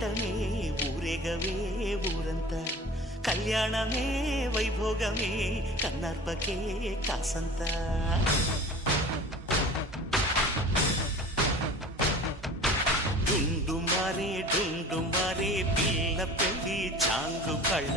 పేరంటమే ఊరేగవే ఊరంతా కళ్యాణమే వైభోగమే కన్నార్పకే కాసంతా డుండు మారే పిల్ల పెళ్ళి చాంగు కళ్ళ